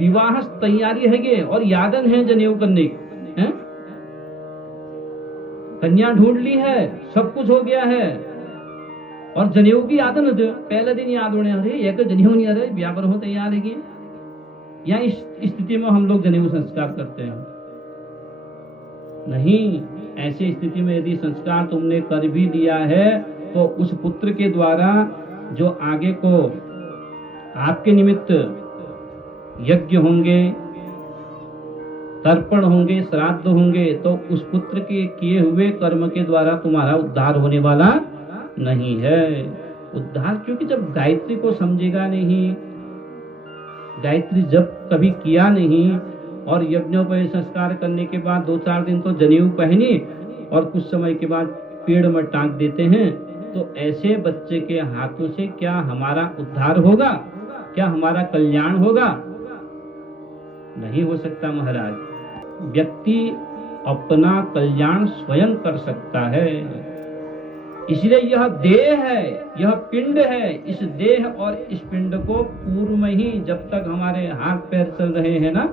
विवाह तैयारी है ये, और यादन है जनेऊ करने की, हैं? कन्या ढूंढ ली है, सब कुछ हो गया है, और जनेऊ की यादन होते पहले दिन याद होने, अरे ये तो जनेऊ नहीं, अरे ब्याह पर हो तैयार है कि या इस स्थिति में हम लोग जनेऊ संस्कार करते हैं? नहीं, ऐसी स्थिति में यदि संस्कार तुमने कर भी दिया है तो उस पुत्र के द्वारा जो आगे को आपके निमित्त यज्ञ होंगे, तर्पण होंगे, श्राद्ध होंगे, तो उस पुत्र के किए हुए कर्म के द्वारा तुम्हारा उद्धार होने वाला नहीं है। उद्धार, क्योंकि जब गायत्री को समझेगा नहीं, गायत्री जब कभी किया नहीं, और यज्ञोपवीत संस्कार करने के बाद 2-4 दिन तो जनेऊ पहनी और कुछ समय के बाद पेड़ में टांग देते हैं, तो ऐसे बच्चे के हाथों से क्या हमारा उद्धार होगा? क्या हमारा कल्याण होगा? नहीं हो सकता महाराज। व्यक्ति अपना कल्याण स्वयं कर सकता है। इसलिए यह देह है, यह पिंड है। इस देह और इस पिंड को पूर्व में ही, जब तक हमारे हाथ पैर चल रहे हैं ना,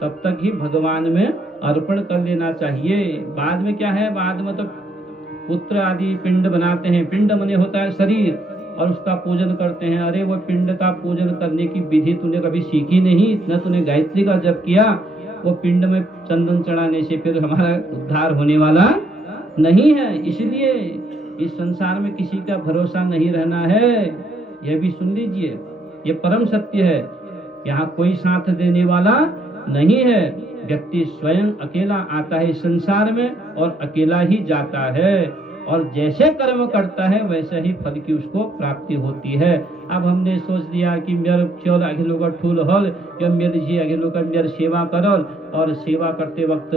तब तक ही भगवान में अर्पण कर लेना चाहिए। बाद में क्या है, बाद में तो पुत्र आदि पिंड बनाते हैं। पिंड मने होता है शरीर, और उसका पूजन करते हैं। अरे वो पिंड का पूजन करने की विधि तूने कभी सीखी नहीं, न तूने गायत्री का जप किया। वो पिंड में चंदन चढ़ाने से फिर हमारा उद्धार होने वाला नहीं है। इसलिए इस संसार में किसी का भरोसा नहीं रहना है। यह भी सुन लीजिए, ये परम सत्य है। यहाँ कोई साथ देने वाला नहीं है। व्यक्ति स्वयं अकेला आता है संसार में और अकेला ही जाता है, और जैसे कर्म करता है वैसे ही फल की उसको प्राप्ति होती है। अब हमने सोच लिया कि मेरे चौल आगे लोग ठूल हल, या मेरे जी आगे लोग मेरे सेवा करल, और सेवा करते वक्त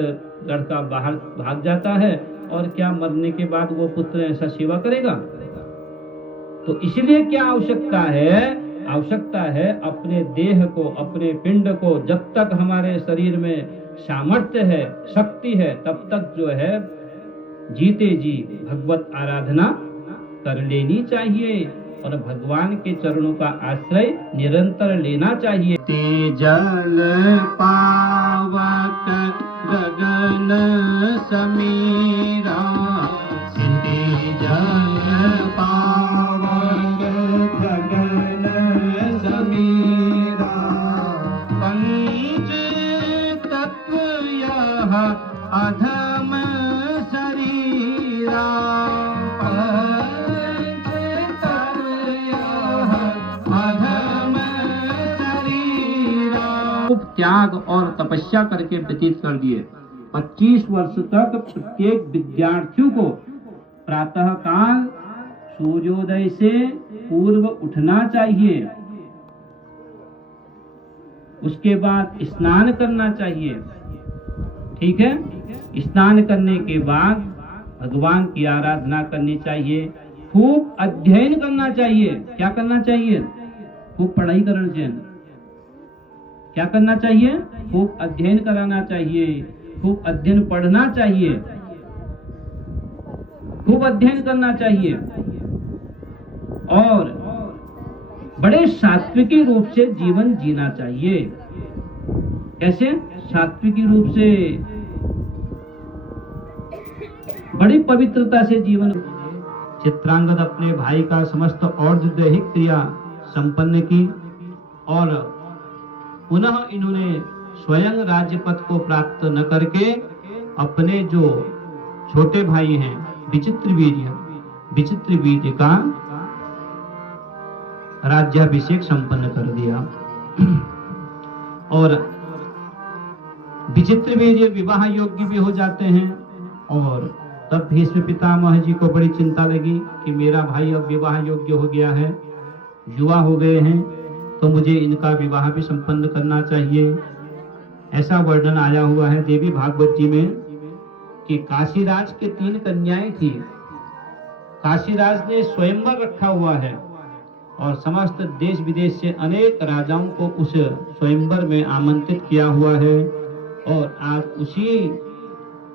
लड़का बाहर भाग जाता है, और क्या मरने के बाद वो पुत्र ऐसा सेवा करेगा? तो इसलिए क्या आवश्यकता है? आवश्यकता है अपने देह को, अपने पिंड को, जब तक हमारे शरीर में सामर्थ्य है, शक्ति है, तब तक जो है जीते जी भगवत आराधना कर लेनी चाहिए, और भगवान के चरणों का आश्रय निरंतर लेना चाहिए। जल पावक गगन समीरा, जल पावक गगन समीरा, पंच तत्व यह अधम शरीरा, पंच तत्व यह अधम शरीरा। खूब त्याग और तपस्या करके व्यतीत कर दिए। 25 वर्ष तक प्रत्येक विद्यार्थियों को प्रातः काल सूर्योदय से पूर्व उठना चाहिए, उसके बाद स्नान करना चाहिए। ठीक है, स्नान करने के बाद भगवान की आराधना करनी चाहिए। खूब अध्ययन करना चाहिए। क्या करना चाहिए? खूब पढ़ाई करना चाहिए। क्या करना चाहिए? खूब अध्ययन कराना चाहिए, खूब अध्ययन पढ़ना चाहिए, खूब अध्ययन करना चाहिए, और बड़े सात्विकी रूप से जीवन जीना चाहिए। कैसे? सात्विकी रूप से, बड़ी पवित्रता से जीवन। चित्रांगद अपने भाई का समस्त और्ध्वदैहिक क्रिया संपन्न की, और पुनः इन्होंने स्वयं राज्य पद को प्राप्त न करके अपने जो छोटे भाई हैं विचित्रवीर्य का राज्याभिषेक संपन्न कर दिया। और विचित्रवीर्य विवाह योग्य भी हो जाते हैं, और तब भीष्म पितामह जी को बड़ी चिंता लगी कि मेरा भाई अब विवाह योग्य हो गया है, युवा हो गए हैं, तो मुझे इनका विवाह भी संपन्न करना चाहिए। ऐसा वर्णन आया हुआ है देवी भागवत जी में कि काशीराज के 3 कन्याएं थी। काशीराज ने स्वयंवर रखा हुआ है, और समस्त देश विदेश से अनेक राजाओं को उस स्वयंवर में आमंत्रित किया हुआ है। और आज उसी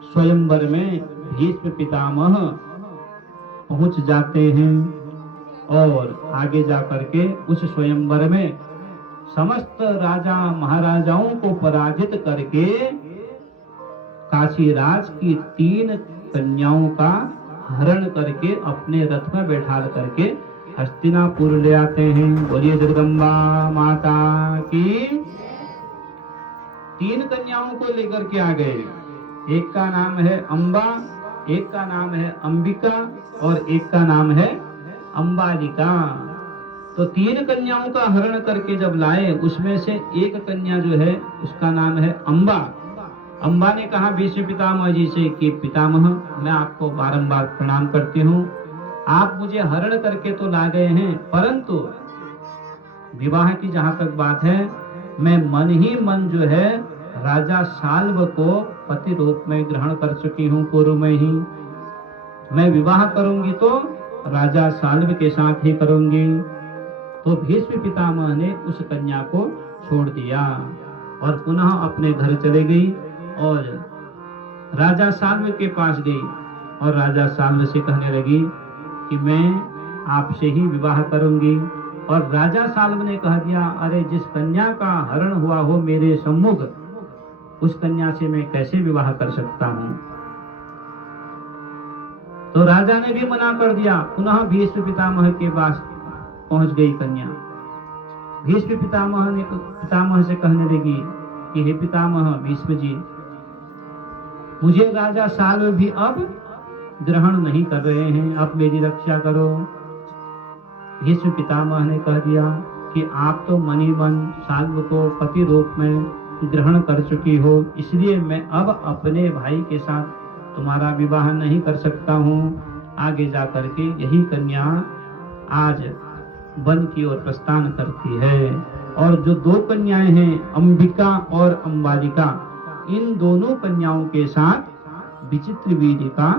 स्वयंवर में भीष्म पितामह पहुंच जाते हैं, और आगे जाकर के उस स्वयंवर में समस्त राजा महाराजाओं को पराजित करके काशीराज की 3 कन्याओं का हरण करके अपने रथ में बैठा करके हस्तिनापुर ले आते हैं। बोलिए जगदम्बा माता की। 3 कन्याओं को लेकर के आ गए। एक का नाम है अम्बा, एक का नाम है अंबिका और एक का नाम है अंबालिका। तो 3 कन्याओं का हरण करके जब लाए, उसमें से एक कन्या जो है उसका नाम है अम्बा। अम्बा ने कहा भीष्म पितामह जी से कि पितामह, मैं आपको बारंबार प्रणाम करती हूँ, आप मुझे हरण करके तो ला गए हैं, परंतु विवाह की जहां तक बात है, मैं मन ही मन जो है राजा साल्व को पति रूप में ग्रहण कर चुकी हूँ पूर्व में ही। मैं विवाह करूंगी तो राजा साल्व के साथ ही करूंगी। तो भीष्म पितामह ने उस कन्या को छोड़ दिया और पुनः अपने घर चले गई और राजा साल्व के पास गई और राजा साल्व से कहने लगी कि मैं आपसे ही विवाह करूंगी। और राजा साल्व ने कह दिया, अरे जिस कन्या का हरण हुआ हो मेरे सम्मुख, उस कन्या से मैं कैसे विवाह कर सकता हूँ। तो राजा ने भी मना कर दिया। पुनः भीष्म पितामह के पास पहुंच गई कन्या। भीष्म पितामह से कहने लगी कि हे पितामह भीष्म जी, मुझे राजा साल्व भी अब ग्रहण नहीं कर रहे हैं, अब मेरी रक्षा करो। भीष्म पितामह ने कह दिया कि आप तो मनी मन साल्व को पति रूप में ग्रहण कर चुकी हो, इसलिए मैं अब अपने भाई के साथ तुम्हारा विवाह नहीं कर सकता हूँ। आगे जा करके यही कन्या आज वन की ओर प्रस्थान करती है। और जो 2 कन्याएं हैं अंबिका और अंबालिका, इन दोनों कन्याओं के साथ विचित्र विधि का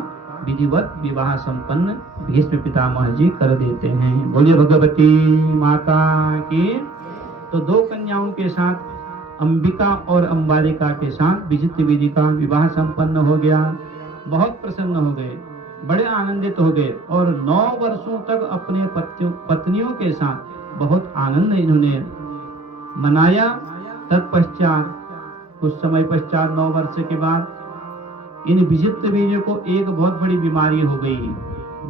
विधिवत विवाह संपन्न भीष्म पितामह जी कर देते हैं। बोलिए भगवती माता की। तो 2 कन्याओं के साथ अंबिका और अंबालिका के साथ विचित्र विधि का विवाह संपन्न हो गया। बहुत प्रसन्न हो गए, बड़े आनंदित हो गए और 9 वर्षों तक अपने पत्नियों के साथ बहुत आनंद इन्होंने मनाया। तत्पश्चात कुछ समय पश्चात 9 वर्ष के बाद इन विचित्र वीर्यों को एक बहुत बड़ी बीमारी हो गई,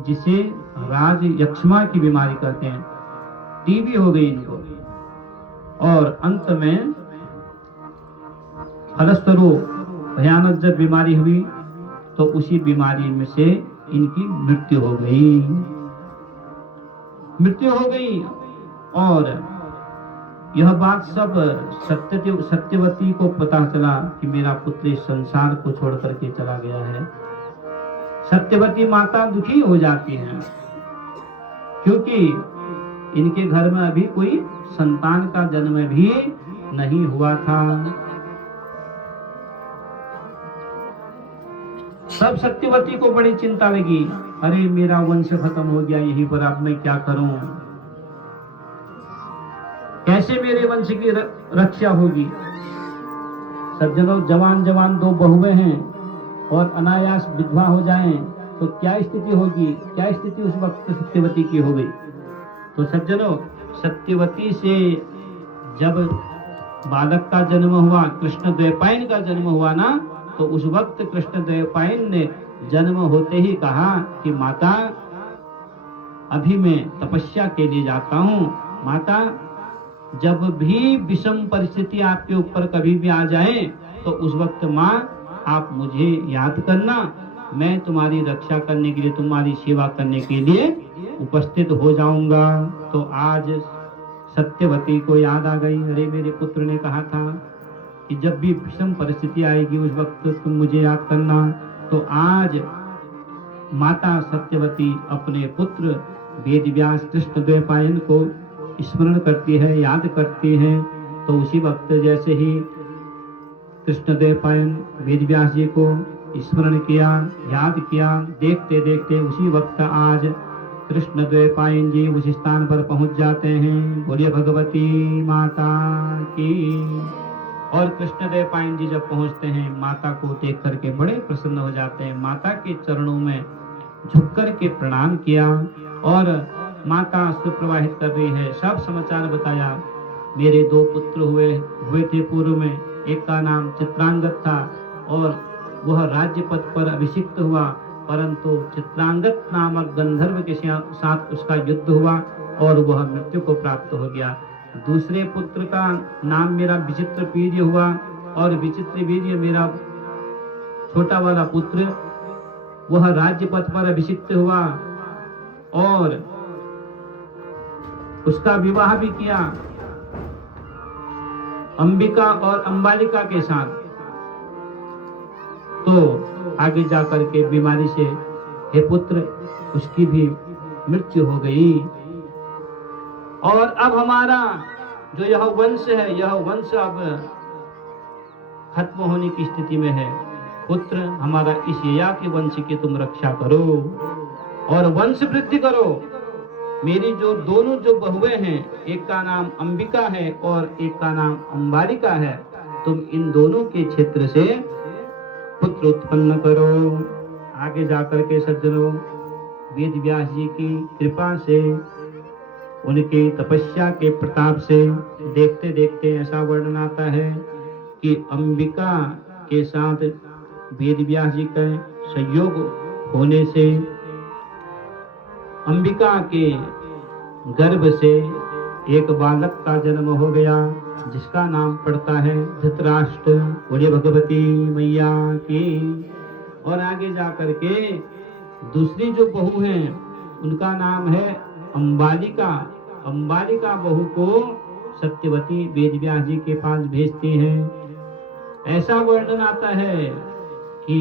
जिसे राज यक्ष्मा की बीमारी कहते हैं। टीबी हो गई इनको और अंत में फलस्वरूप भयानक जब बीमारी हुई तो उसी बीमारी में से इनकी मृत्यु हो गई। और यह बात सब सत्यवती को पता चला कि मेरा पुत्र इस संसार को छोड़ करके चला गया है। सत्यवती माता दुखी हो जाती हैं, क्योंकि इनके घर में अभी कोई संतान का जन्म भी नहीं हुआ था। सब सत्यवती को बड़ी चिंता लगी, अरे मेरा वंश खत्म हो गया यहीं पर, अब मैं क्या करूं, कैसे मेरे वंश की रक्षा होगी। सज्जनों, जवान 2 बहुएं हैं और अनायास विधवा हो जाएं तो क्या स्थिति होगी, क्या स्थिति उस वक्त सत्यवती की हो गई। तो सज्जनों, सत्यवती से जब बालक का जन्म हुआ, कृष्ण द्वैपायन का जन्म हुआ ना, तो उस वक्त कृष्ण द्वैपायन ने जन्म होते ही कहा कि माता, अभी मैं तपस्या के लिए जाता हूँ। माता, जब भी विषम परिस्थिति आपके ऊपर कभी भी आ जाए तो उस वक्त माँ आप मुझे याद करना, मैं तुम्हारी रक्षा करने के लिए, तुम्हारी सेवा करने के लिए उपस्थित हो जाऊंगा। तो आज सत्यवती को याद आ गई, अरे मेरे पुत्र ने कहा था कि जब भी विषम परिस्थिति आएगी उस वक्त तुम मुझे याद करना। तो आज माता सत्यवती अपने पुत्र वेदव्यास कृष्ण द्वैपायन को स्मरण करती है, याद करती है। तो उसी वक्त जैसे ही कृष्ण द्वैपायन वेदव्यास जी को स्मरण किया, याद किया, देखते देखते उसी वक्त आज कृष्ण द्वैपायन जी उस स्थान पर पहुंच जाते हैं। बोलिए भगवती माता की। और कृष्ण द्वैपायन जी जब पहुंचते हैं, माता को देख करके बड़े प्रसन्न हो जाते हैं। माता के चरणों में झुक करके प्रणाम किया और माता अश्रु प्रवाहित कर रही है, सब समाचार बताया। मेरे दो पुत्र हुए थे पूर्व में। एक का नाम चित्रांगद था और वह राज्य पद पर अभिषिक्त हुआ, परंतु चित्रांगद नामक गंधर्व के साथ उसका युद्ध हुआ और वह मृत्यु को प्राप्त हो गया। दूसरे पुत्र का नाम मेरा विचित्र वीर्य हुआ और विचित्र वीर्य मेरा छोटा वाला पुत्र वह राज्य पद पर अभिषिक्त हुआ और उसका विवाह भी किया अंबिका और अंबालिका के साथ। तो आगे जाकर के बीमारी से हे पुत्र उसकी भी मृत्यु हो गई। और अब हमारा जो यह वंश है, यह वंश अब खत्म होने की स्थिति में है। पुत्र हमारा इस यया के वंश की तुम रक्षा करो और वंश वृद्धि करो। मेरी जो दोनों जो बहुएं हैं, एक का नाम अंबिका है और एक का नाम अंबालिका है, तुम इन दोनों के क्षेत्र से पुत्र उत्पन्न करो। आगे जाकर के सज्जनों वेद व्यास जी की कृपा से, उनकी तपस्या के प्रताप से देखते देखते ऐसा वर्णन आता है कि अंबिका के साथ वेद व्यास जी का संयोग होने से अंबिका के गर्भ से एक बालक का जन्म हो गया, जिसका नाम पड़ता है धृतराष्ट्र। बोलिए भगवती मैया की। और आगे जाकर के दूसरी जो बहू है उनका नाम है अंबालिका। अंबालिका बहू को सत्यवती वेद व्यास जी के पास भेजती है। ऐसा वर्णन आता है कि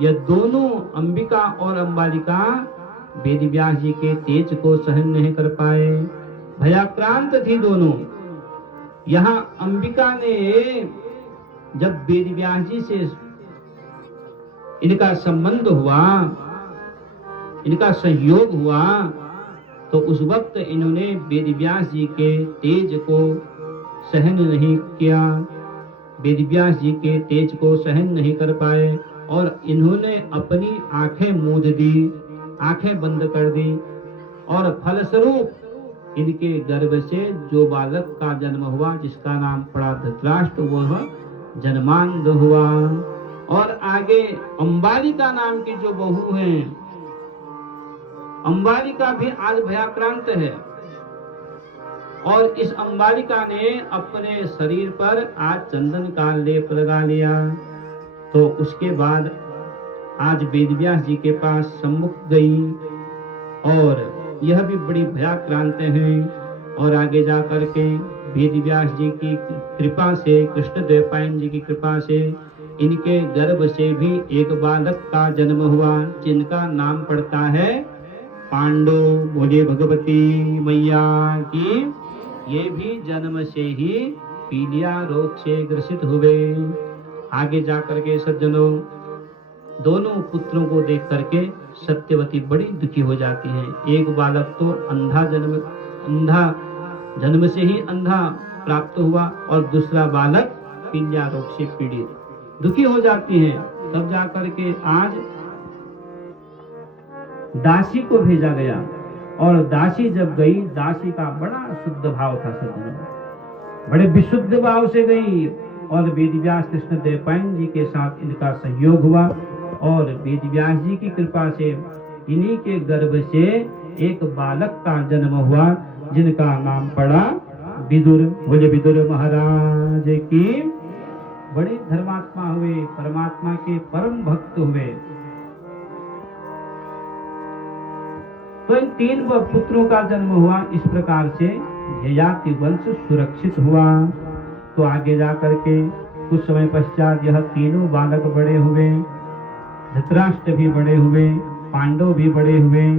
यह दोनों अंबिका और अंबालिका वेद व्यास जी के तेज को सहन नहीं कर पाए, भयाक्रांत थी दोनों। यहाँ अंबिका ने जब वेद व्यास जी से इनका संबंध हुआ, इनका संयोग हुआ, तो उस वक्त इन्होंने वेद व्यास जी के तेज को सहन नहीं किया, वेद व्यास जी के तेज को सहन नहीं कर पाए और इन्होंने अपनी आंखें मूंद दी, आंखें बंद कर दी और फलस्वरूप इनके गर्भ से जो बालक का जन्म हुआ, जिसका नाम पड़ा धृतराष्ट्र, वह जन्मांध हुआ। और आगे अंबालिका नाम की जो बहू है, अंबालिका भी आज भयाक्रांत है और इस अंबालिका ने अपने शरीर पर आज चंदन का लेप लगा लिया। तो उसके बाद आज वेद व्यास जी के पास सम्मुख गई और यह भी बड़ी भयाक्रांत है। और आगे जा करके वेद व्यास जी की कृपा से, कृष्ण द्वैपायन जी की कृपा से इनके गर्भ से भी एक बालक का जन्म हुआ, जिनका नाम पड़ता है पांडु। बोलिए भगवती मैया की। ये भी जन्म से ही पीलिया रोग से ग्रसित हुए। आगे जाकर के सज्जनों दोनों पुत्रों को देख करके सत्यवती बड़ी दुखी हो जाती है। एक बालक तो अंधा जन्म से ही अंधा प्राप्त हुआ और दूसरा बालक पीलिया रोग से पीड़ित, दुखी हो जाती है। तब जाकर के आज दासी को भेजा गया और दासी जब गई, दासी का बड़ा शुद्ध भाव था सज्जनों, बड़े विशुद्ध भाव से गई और वेद व्यास कृष्ण द्वैपायन जी के साथ इनका संयोग हुआ और वेद व्यास जी की कृपा से इन्हीं के गर्भ से एक बालक का जन्म हुआ, जिनका नाम पड़ा विदुर। बोले विदुर महाराज की। बड़े धर्मात्मा हुए, परमात्मा के परम भक्त हुए। तो इन तीन पुत्रों का जन्म हुआ। इस प्रकार से ययाति वंश सुरक्षित हुआ। तो आगे जाकर के कुछ समय पश्चात यह तीनों बालक बड़े हुए, धृतराष्ट्र भी बड़े हुए, पांडव भी बड़े हुए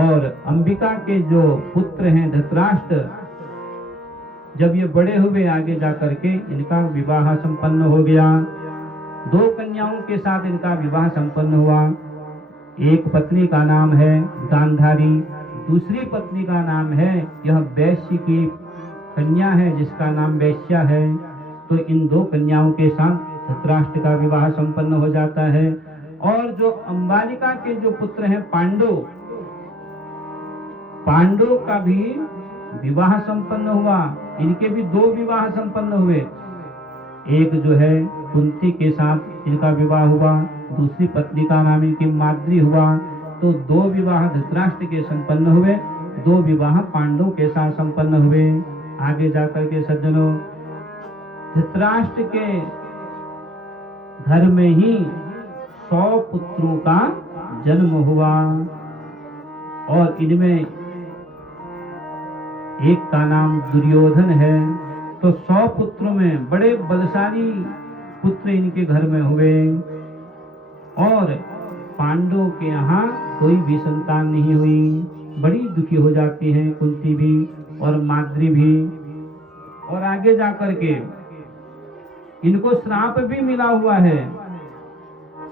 और अंबिका के जो पुत्र हैं धृतराष्ट्र, जब ये बड़े हुए आगे जाकर के इनका विवाह संपन्न हो गया। दो कन्याओं के साथ इनका विवाह संपन्न हुआ। एक पत्नी का नाम है गांधारी, दूसरी पत्नी का नाम है, यह वैश्य की कन्या है जिसका नाम वैश्या है। तो इन दो कन्याओं के साथ धृतराष्ट्र का विवाह संपन्न हो जाता है। और जो अंबालिका के जो पुत्र हैं पांडव का भी विवाह संपन्न हुआ। इनके भी 2 विवाह संपन्न हुए। एक जो है कुंती के साथ इनका विवाह हुआ, दूसरी पत्नी का नाम इनकी माद्री हुआ। तो 2 विवाह धृतराष्ट्र के संपन्न हुए, 2 विवाह पांडवों के साथ संपन्न हुए। आगे जाकर के सज्जनों, धृतराष्ट्र के घर में ही 100 पुत्रों का जन्म हुआ और इनमें एक का नाम दुर्योधन है। तो 100 पुत्रों में बड़े बलशाली पुत्र इनके घर में हुए और पांडवों के यहाँ कोई भी संतान नहीं हुई। बड़ी दुखी हो जाती है कुंती भी और माद्री भी। और आगे जाकर के इनको श्राप भी मिला हुआ है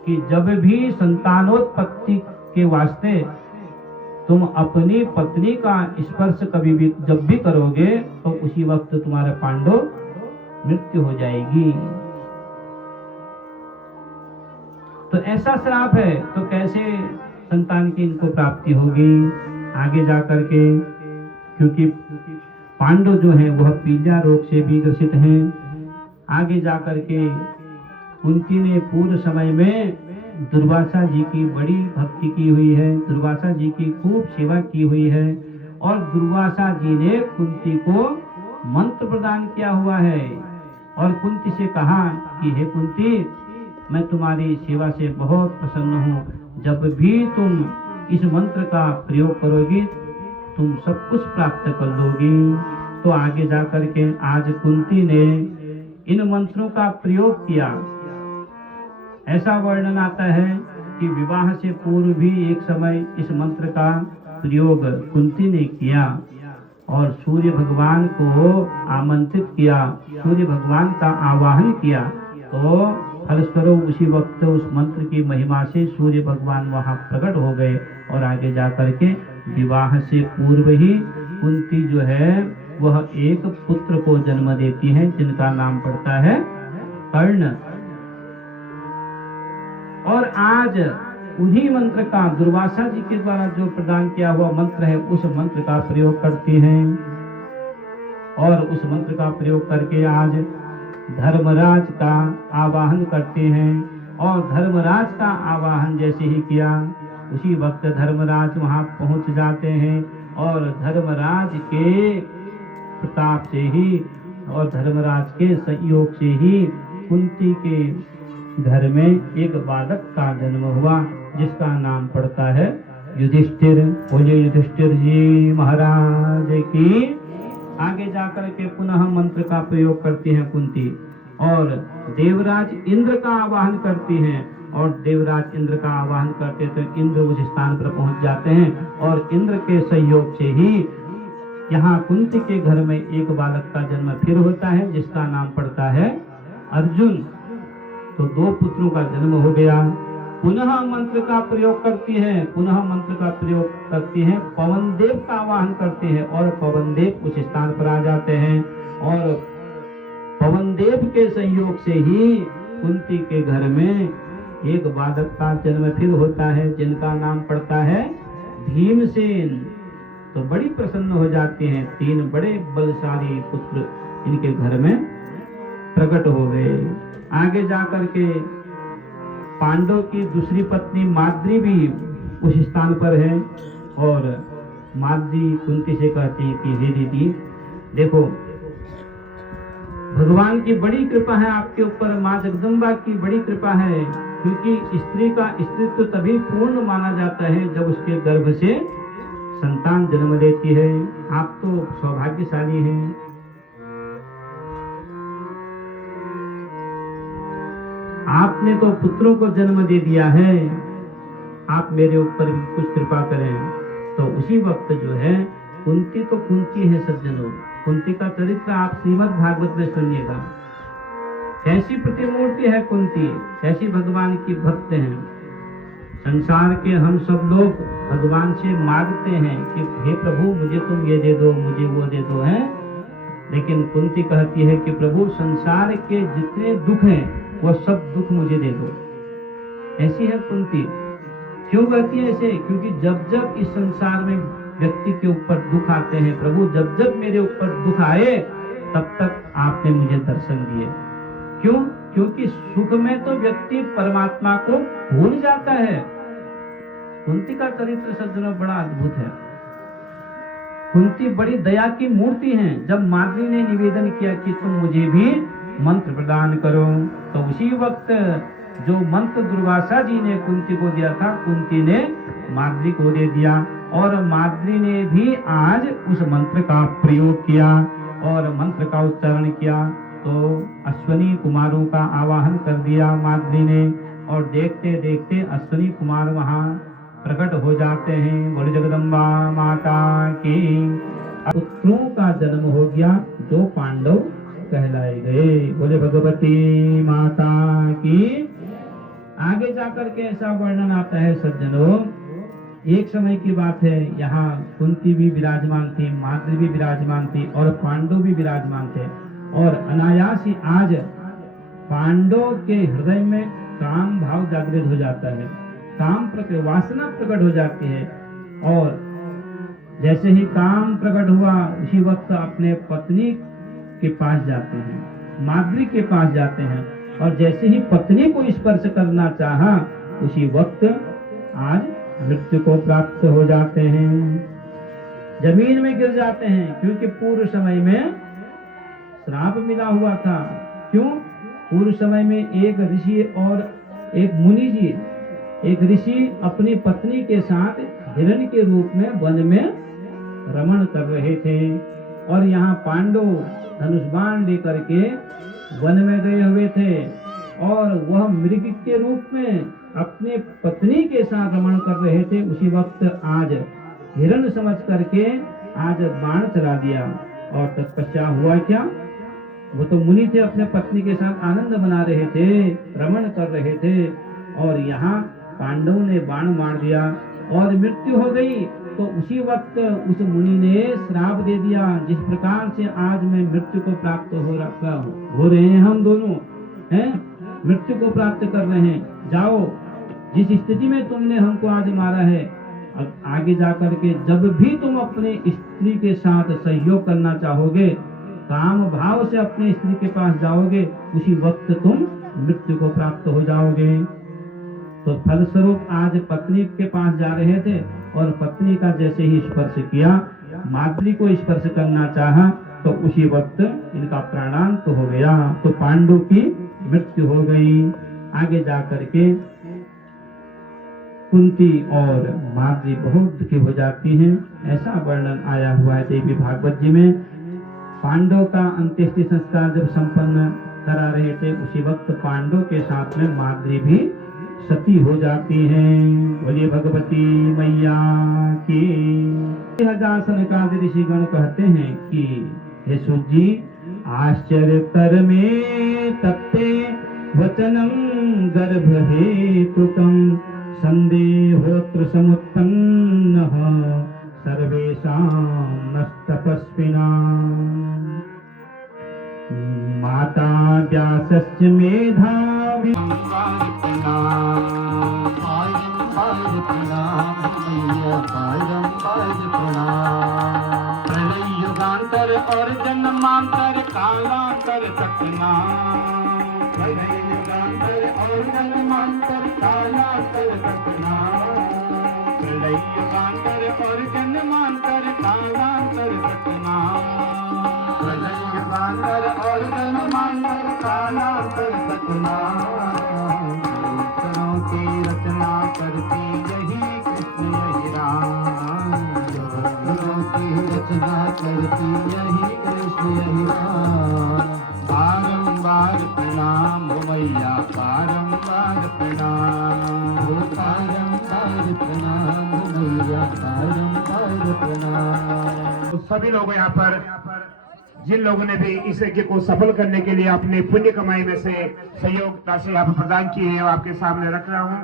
कि जब भी संतानोत्पत्ति के वास्ते तुम अपनी पत्नी का स्पर्श कभी भी जब भी करोगे तो उसी वक्त तुम्हारे पांडव मृत्यु हो जाएगी। तो ऐसा श्राप है, तो कैसे संतान की इनको प्राप्ति होगी। आगे जाकर के क्योंकि पांडव जो हैं वह पीलिया रोग से भी ग्रसित हैं। आगे जाकर के कुंती ने पूर्व समय में दुर्वासा जी की बड़ी भक्ति की हुई है, दुर्वासा जी की खूब सेवा की हुई है और दुर्वासा जी ने कुंती को मंत्र प्रदान किया हुआ है और कुंती से कहा कि हे कुंती, मैं तुम्हारी सेवा से बहुत प्रसन्न हूँ। जब भी तुम इस मंत्र का प्रयोग करोगी तुम सब कुछ प्राप्त कर लोगी। तो आगे जाकर के आज कुंती ने इन मंत्रों का प्रयोग किया। ऐसा वर्णन आता है कि विवाह से पूर्व भी एक समय इस मंत्र का प्रयोग कुंती ने किया और सूर्य भगवान को आमंत्रित किया, सूर्य भगवान का आवाहन किया। तो फलस्वरूप उसी वक्त उस मंत्र की महिमा से सूर्य भगवान वहां प्रकट हो गए और आगे जाकर के विवाह से पूर्व ही कुंती जो है वह एक पुत्र को जन्म देती है जिनका नाम पड़ता है कर्ण। और आज उन्हीं मंत्र का दुर्वासा जी के द्वारा जो प्रदान किया हुआ मंत्र है उस मंत्र का प्रयोग करती हैं और उस मंत्र का प्रयोग करके आज धर्मराज का आवाहन करते हैं। और धर्मराज का आवाहन जैसे ही किया उसी वक्त धर्मराज वहां पहुंच जाते हैं और धर्मराज के प्रताप से ही और धर्मराज के सहयोग से ही कुंती के घर में एक बालक का जन्म हुआ जिसका नाम पड़ता है युधिष्ठिर। बोलिए युधिष्ठिर जी महाराज की। आगे जाकर के पुनः मंत्र का प्रयोग करती हैं कुंती और देवराज इंद्र का आवाहन करती हैं और देवराज इंद्र का आवाहन करते तो इंद्र उस स्थान पर पहुंच जाते हैं और इंद्र के सहयोग से ही यहाँ कुंती के घर में एक बालक का जन्म फिर होता है जिसका नाम पड़ता है अर्जुन। तो 2 पुत्रों का जन्म हो गया। पुनः मंत्र का प्रयोग करती है, पुनः मंत्र का प्रयोग करती है, पवन देव का आवाहन करते हैं और पवन देव उस स्थान पर आ जाते हैं और पवन देव के सहयोग से ही कुंती के घर में एक बालक का जन्म फिर होता है जिनका नाम पड़ता है भीमसेन। तो बड़ी प्रसन्न हो जाते हैं। 3 बड़े बलशाली पुत्र इनके घर में प्रकट हो गए। आगे जाकर के पांडव की दूसरी पत्नी माद्री भी उस स्थान पर है और माद्री कुंती से कहती है कि हे दीदी देखो भगवान की बड़ी कृपा है आपके ऊपर, माँ जगदम्बा की बड़ी कृपा है क्योंकि स्त्री का स्त्रीत्व तभी पूर्ण माना जाता है जब उसके गर्भ से संतान जन्म लेती है। आप तो सौभाग्यशाली हैं। आपने तो पुत्रों को जन्म दे दिया है, आप मेरे ऊपर भी कुछ कृपा करें। तो उसी वक्त जो है कुंती तो कुंती है सज्जनों, कुंती का चरित्र आप श्रीमद् भागवत में सुनिएगा। कैसी प्रतिमूर्ति है कुंती, कैसी भगवान की भक्त हैं। संसार के हम सब लोग भगवान से मांगते हैं कि हे प्रभु मुझे तुम ये दे दो, मुझे वो दे दो है, लेकिन कुंती कहती है कि प्रभु संसार के जितने दुख हैं वो सब दुख मुझे दे दो। ऐसी है कुंती। क्यों कहती है ऐसे? क्योंकि जब जब इस संसार में व्यक्ति के ऊपर दुख आते हैं, प्रभु जब जब मेरे ऊपर दुख आए तब तक आपने मुझे दर्शन दिए। क्यों? क्योंकि सुख में तो व्यक्ति परमात्मा को भूल जाता है। कुंती का चरित्र सज्जनों बड़ा अद्भुत है। कुंती बड़ी दया की मूर्ति है। जब माद्री ने निवेदन किया कि तुम मुझे भी मंत्र प्रदान करो, तो उसी वक्त जो मंत्र दुर्वासा जी ने कुंती को दिया था, कुंती ने माद्री को दे दिया, और माद्री ने भी आज उस मंत्र का प्रयोग किया और मंत्र का उच्चारण किया। तो अश्वनी कुमारों का आवाहन कर दिया माद्री ने, और देखते देखते अश्वनी कुमार वहां प्रकट हो जाते हैं। बोले जगदम्बा माता की। पुत्रों का जन्म हो गया जो पांडव कहलाए गए। बोले भगवती माता की। आगे जाकर के ऐसा वर्णन आता है सज्जनों, एक समय की बात है, यहाँ कुंती भी विराजमान थी, माद्री भी विराजमान थी और पांडव भी विराजमान थे। और अनायास ही आज पांडव के हृदय में काम भाव जागृत हो जाता है, काम प्रकट, वासना प्रकट हो जाती है। और जैसे ही काम प्रकट हुआ उसी वक्त अपने पत्नी के पास जाते हैं, माद्री के पास जाते हैं, और जैसे ही पत्नी को स्पर्श करना चाहा उसी वक्त आज मृत्यु को प्राप्त हो जाते हैं, जमीन में गिर जाते हैं। क्योंकि पूर्व समय में श्राप मिला हुआ था। क्यों? पूर्व समय में एक ऋषि और एक मुनि जी, एक ऋषि अपनी पत्नी के साथ हिरण के रूप में वन में रमण कर रहे थे, और यहाँ पांडव धनुष बाण लेकर के वन में गए हुए थे, और वह मृग के रूप में अपने पत्नी के साथ रमण कर रहे थे। उसी वक्त आज हिरण समझ करके आज बाण चला दिया, और तत्पश्चात हुआ क्या? वो तो मुनि थे, अपने पत्नी के साथ आनंद बना रहे थे, रमण कर रहे थे, और यहाँ पांडवों ने बाण मार दिया और मृत्यु हो गई। तो उसी वक्त उस मुनि ने श्राप दे दिया, जिस प्रकार से आज मैं मृत्यु को प्राप्त हो रहे हैं, हम दोनों हैं मृत्यु को प्राप्त कर रहे हैं। जाओ, जिस स्थिति में तुमने हमको आज मारा है, अब आगे जाकर के जब भी तुम अपने स्त्री के साथ सहयोग करना चाहोगे, काम भाव से अपने स्त्री के पास जाओगे, उसी वक्त तुम मृत्यु को प्राप्त हो जाओगे। तो फलस्वरूप आज पत्नी के पास जा रहे थे, और पत्नी का जैसे ही स्पर्श किया, माद्री को स्पर्श करना चाहा, तो उसी वक्त इनका प्राणांत हो गया। तो पांडु की मृत्यु हो गई। आगे जाकर के कुंती और माद्री बहुत दुखी हो जाती हैं। ऐसा वर्णन आया हुआ है देवी भागवत जी में। पांडव का अंत्येष्टि संस्कार जब संपन्न करा रहे थे, उसी वक्त पांडव के साथ में माद्री भी सती हो जाती हैं। बोलिए भगवती मैया की। हजासन का ऋषिगण कहते हैं कि हे सूत जी, आश्चर्य कर में तत्ते वचनम गर्भ हेतुकम संदेहोत्र समुत्पन्नः सर्वेषां नस्तपस्विनाम्। माता व्यासस्य मेधावी युगांतर और जन्मांतर कालांतर कटना। युगांतर और जन्मांतर कालांतर कटना। युगांतर और जन्मांतर कालांतर कटना। युगांतर और जन्मांतर कालांतर कटना। की रचना करती यही कृष्ण यही राम। की रचना करती यही कृष्ण यही राम। बारंबार प्रणाम हो मैया, बारंबार प्रणाम हो, बारंबार प्रणाम हो मैया, बारंबार प्रणाम। तो सभी लोग यहाँ पर जिन लोगों ने भी इस यज्ञ को सफल करने के लिए अपने पुण्य कमाई में से सहयोग राशि यहाँ पर प्रदान किए हैं, आपके सामने रख रहा हूँ।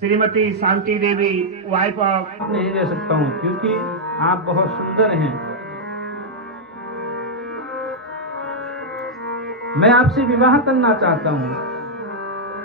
Shrimati Shanti Devi, wife of. नहीं ले सकता हूँ क्योंकि आप बहुत सुंदर हैं। मैं आपसे विवाह करना चाहता हूँ।